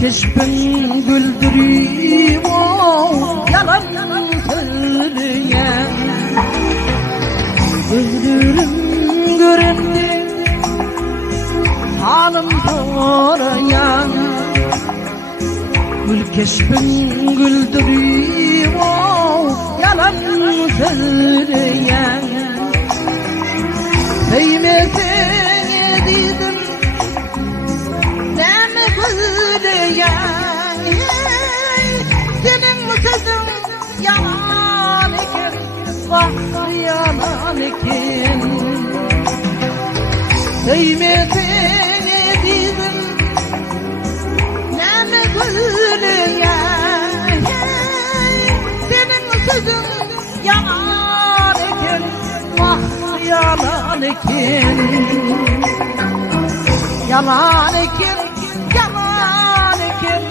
Teşbih güldürüyor yalan söyleyen. Ölürüm görendi halim sorayan. Gül keşbin güldürüyor yalan söyleyen. Sevmesen ediydim ne mi söyleyen. Senin sözün yalan iken, vah yalan iken. Sevmesen ediydim ne mi söyleyen. Senin sözün yalan iken, vah yalan iken. Yalan iken, yalan iken,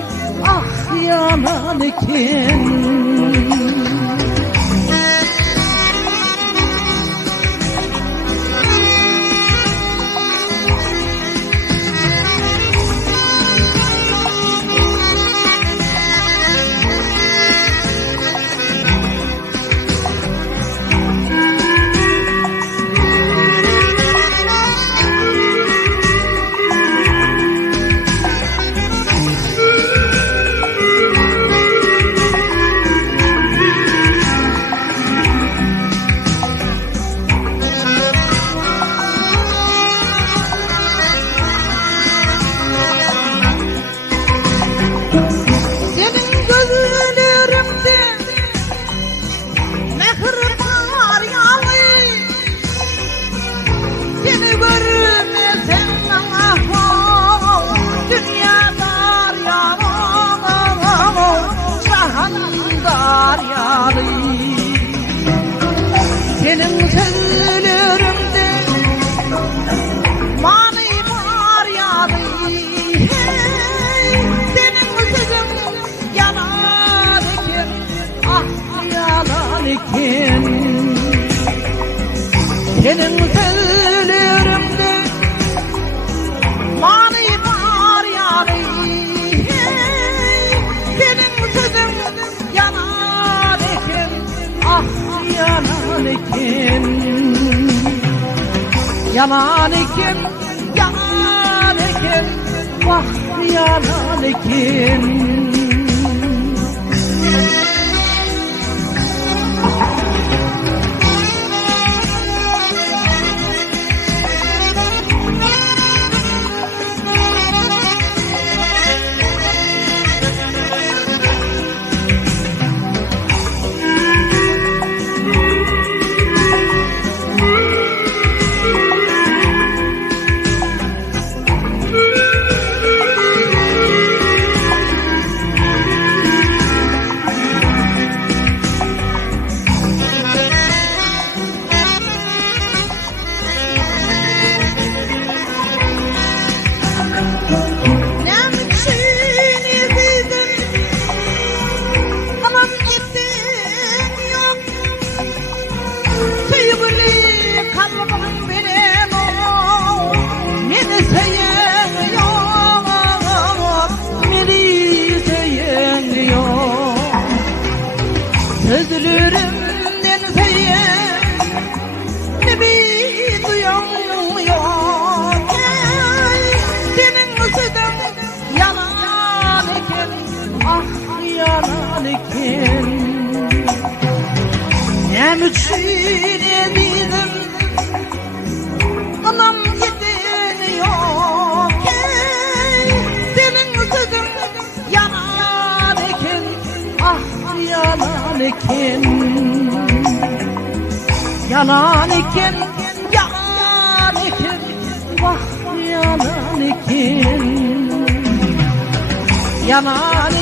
ah yalan iken. Senin sözlerimde mani var yalı. Senin sözün yalan iken, ah yalan iken. Senin sözlerimde mani var yalı. Senin sözün yalan iken, ah yalan iken. Yalan iken, yalan iken, vah yalan iken. Sözlerimden feyyeni bir duyamıyor. Senin sözün yalan iken, ah yalan iken. Ne için ediydim anam gidemiyor. Senin sözün yalan iken, ah yalan iken. Yalan iken, yalan iken, vah yalan iken. Yalan